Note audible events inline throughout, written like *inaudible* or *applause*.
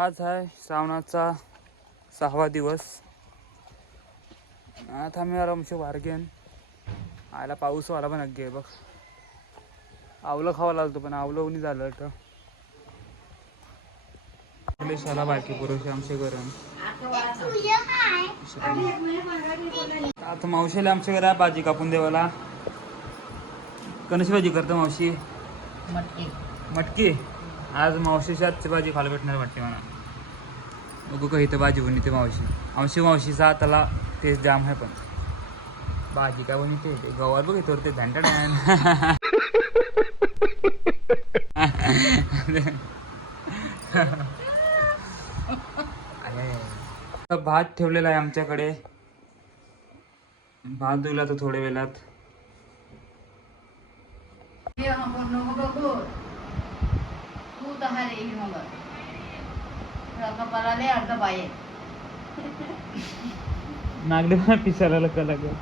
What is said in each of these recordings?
आज आहे श्रावणाचा सहावा दिवस. आता आम्ही आरामशे बार्गेन. आयला पाऊस वाला पण अग्गे बघ. आवलं खावं लागतो पण आवलं उनी झालं तर शाला बायकी पुरुष आमचे गरम आता मावशीला आमच्या घरा भाजी कापून देवाला. कणशी भाजी करतो मावशी. मटकी. मटकी? आज मावशीच्या भाजी खायला भेटणार वाटते मला. बघू का इथं भाजी बनवते मावशी? मावशी मावशीचा त्याला तेच जाम आहे पण. भाजी काय बनवते ते गवार बघ इथं ते धंटा भात ठेवलेला आहे आमच्याकडे. भात धुला तर थोड्या वेळात. तू ही अर्ध बाये नागडे पण पिसायला लका लागेल.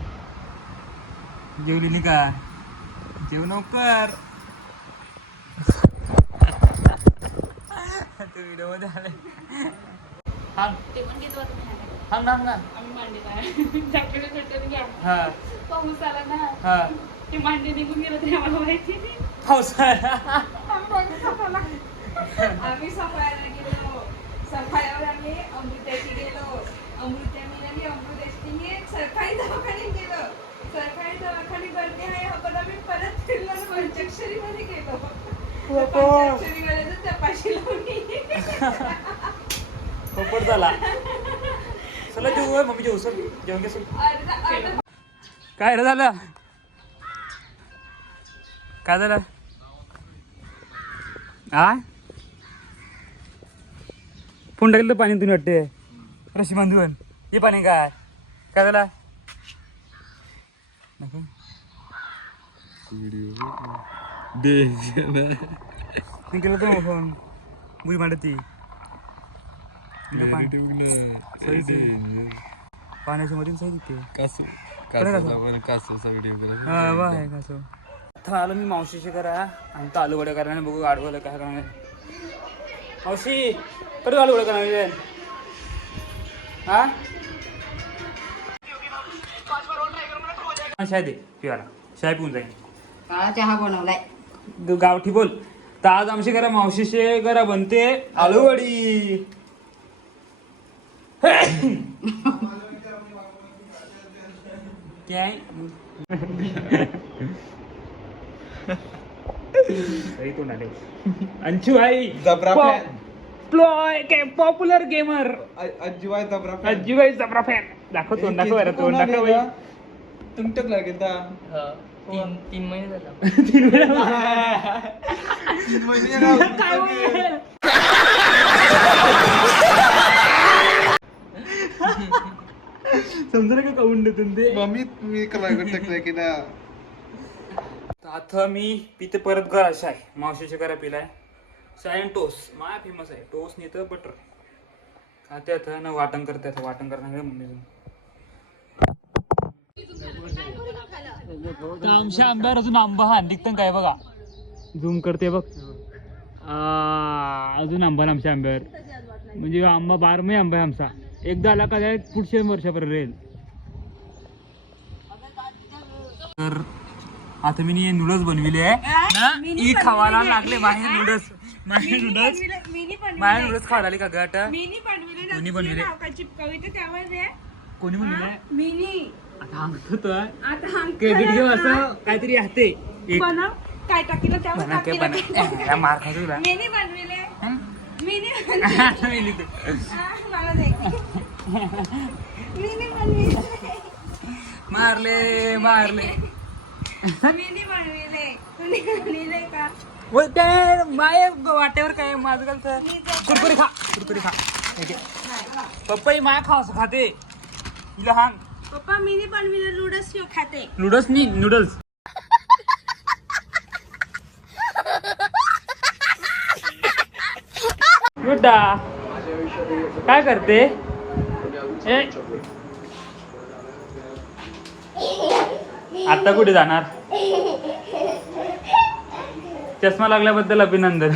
जेवली नाही का जेव लवकर. *laughs* तू व्हिडिओमध्ये आले थांब. ते पण घेतो. थांब थांब ना आम्ही मांडी काय जाकडे सुटलं घ्या. हा. पाऊस आला ना हा. ते मांडी निघून गेलं तरी आम्हाला माहिती पावसाळा आम्ही सफायला गेलो सफायावर आम्ही अमृत्याची गेलो. अमृत्याने आम्ही अमृत्याची सरकारी दवाखान्यात गेलो. सरकारी दवाखाने गर्दी आहे आपण आम्ही परत फिरलो. आणि पंचाक्षरी मध्ये गेलो पंचाक्षरी मध्ये तपाशी लावली. पोपट झाला. चला जेवू मम्मी जेवू सर जेवण घे चल. अर्धा अर्धा. काय रे झालं? काय झालं? आ फोन टाकलं पाणी तुम्ही वाटते. रशी बांधून हे पाणी काय? काय झालं. मी केलं तो फोन बुई मांडती. पाण्याच्या सही कसं? आलो मी मावशीशी करा. आणि आलू वड्या करा बघू आडवलं काय करणार मावशी! कधी हा? शाय दे पिवाला. शाय पिऊन जाईल हा चहा बनवलाय. ग- गावठी बोल. तर आज आमची घरा मावशीचे घरा बनते. आलू वडी. काय? *laughs* तोंड आले अंशू आई. जबरा fan. काय पॉप्युलर गेमर अज्जीवाय जबरा अज्जीबाई जबरा फॅन दाखव तोंड दाखव बरं, तोंड दाखव लागेल दा तीन तीन महिने *laughs* राहून काय बोल? समजा का काऊन देतून ते? मम्मी मी कलागड टाकलाय की ना? आता मी पिते परत घरा शाय मावशीच्या घरा पिलाय. आणि टोस माय फेमस आहे. टोस नाही तर बटर खाते आता ना वाटण करते आता वाटण करणार मम्मी आमच्या आंब्यावर अजून आंबा हा निघतं काय बघा? झूम करते बघ. आ, अजून आंबा आमच्या आंब्यावर म्हणजे आंबा बारमाही आंबा आहे आमचा. एकदा आला का direct पुढच्या वर्षापर्यंत राहील. तर आता मी नूडल्स बनविले आहे. ना ई खावायला लागले माझे नूडल्स. माझे नूडल्स मिनी पण माझे नूडल्स खावा लागले का गट मिनी बनविले कोणी बनविले कोणी बनविले मिनी आता तर आता हा क्रेडिट घेऊ असं? काहीतरी आहे एक. बनव काय टाकीलं त्यावर बना के बना. या मार खा तुला मिनी बनविले हं? मिनी मी *laughs* लिहितो. मला मिनी बनविले मारले मारले. मिनी बनविले कुणी बनविले का? व ते माय वाटेवर काय माझं घालतं कुरकुरी खा कुरकुरी खा. ठीक आहे पप्पाई माय खा खाते. हिला हांग पप्पा मिनी बनविले नूडल्स शिव खाते. नूडल्स नी नूडल्स गुड्डा काय करते? आता कुठे जाणार? चष्मा लागल्याबद्दल अभिनंदन.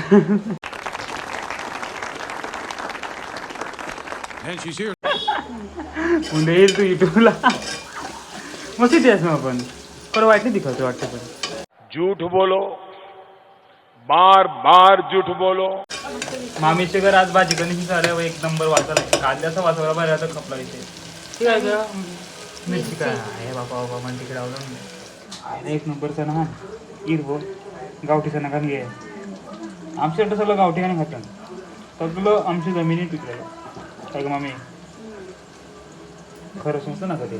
उद्या येईल तू युट्यूबला मस्त आपण पण. वाईट नाही दिखावतो वाटतं पण. झूठ बोलो. बार बार झूठ बोलो. मामीचे घर आज भाजी कणीची साड्या एक नंबर वाचायला कांद्याचा वाचवला बरं आता खपला इथे. ठीक आहे का मिरची काय आहे बापा बाबा मला तिकडे आवडून आहे ना एक नंबरचा ना. इरबो गावठीचा नका घे आमच्याकडं सगळं गावठी आणि खातं सगळं आमच्या जमिनीत पिकलेलं. काय ग मामी. खरं सांगतो ना कधी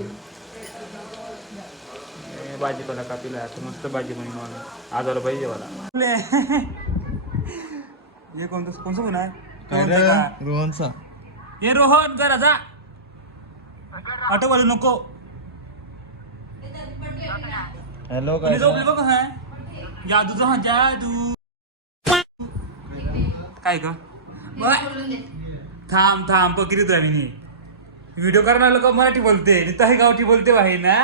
भाजीपाला कापीला आता मस्त भाजी बनवून मला आज आलं पाहिजे मला. हे कोणतं कोणतं पण आहे? रोहनचा. ये रोहन जरा जा. ऑटो बोलू नको. हॅलो तुम्ही झोपले बघ हा. जादूचा हा जादू. काय का थांब थांब पकरी तू आम्ही व्हिडिओ करणार लोक मराठी बोलते काही गावठी बोलते भाई ना?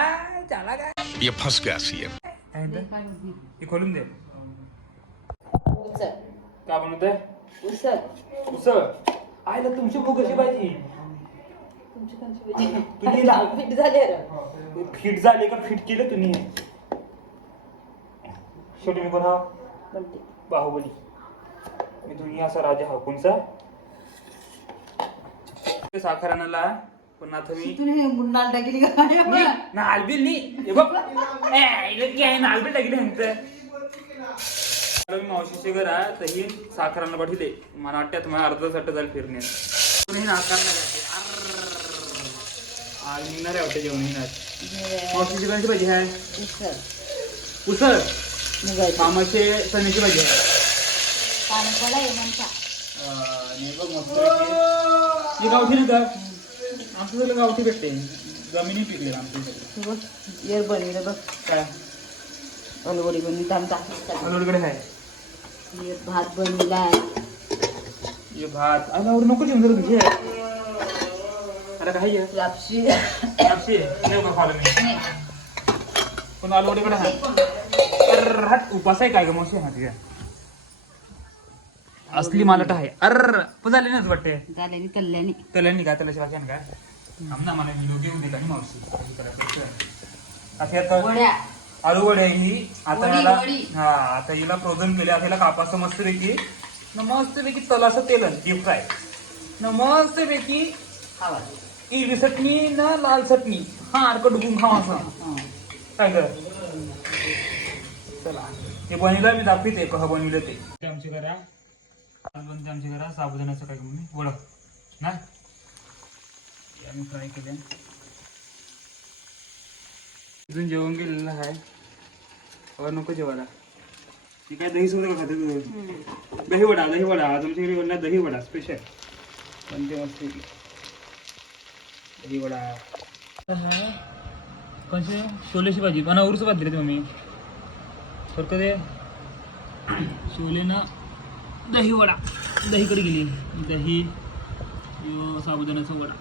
चला काय? ये फंस गया काय म्हणतं? हे खोलून दे. उचल का बनवतोय उसळ. उसळ. आयला तुमची भूक कशी पाहिजे? फिट झाले रे फिट झाले का? फिट केलं तुम्ही? शेवटी कोण हा बाहुबली. मी दुनिया असा राजा हा. कोणचा? साखर आणायला पण आता मी टाकली नालबिल बघ. नालबिल टाकली म्हणतं मावशीचे घर आहे तर ही साखर आणला पाठवले मला वाटतं तुम्हाला अर्धा सट्ट जाईल फिरणे हे नाकार आज निघणार आहे वाटतं जेवण येणार मावशीची आहे? उसळ. उसळ. मामाचे चण्याची भाजी आहे. आहे गावठी ना का? आमचं सगळं गावठी भेटते. जमिनी पिकले बघ येर बनवलं बघ. काय? अलवडी थांब टाकली अलीकडे आहे भात बनवलाय. हे भात. अरे आवड नको जेवण जरा घे. अरे काय आहे? लापशी लापशी आहे. खायला मी पण आलवडीकडे आहे हट उपास आहे काय ग मावशी हा तुझ्या असली मालट आहे. अर पण झाले नाच वाटते? झाल्याने कल्याणी. तल्यानी काय त्याला भाषा काय आमना मला घेऊन दिला आणि मावशी? काही करायचं असं. आता वडे ही. आता याला. हा आता हिला फ्रोझन केले. आता हिला कापाचं मस्त पैकी न मस्त पैकी तलाचं तेल डीप फ्राय न मस्त पैकी हिरवी चटणी ना लाल चटणी. हा अर्क डुबून खावा असं. काय कर चला. हे बनवलं मी दाखवते कसं बनवलं ते. ते आमच्या घरा बनते आमच्या घरा साबुदाण्याचं काय म्हणून ओळख ना? आम्ही फ्राय केले? अजून जेवण गेलेलं आहे. अगर नको जेवायला. ती काय दही का खाते तू? दही वडा दही वडा. आज आमच्याकडे बनला दही वडा स्पेशल पण ते मस्त. दही वडा. कसे? छोलेची भाजी. पण उरच भात दिली मम्मी तर कधी छोले ना दही वडा दहीकडे गेली दही साबुदाण्याचा वडा.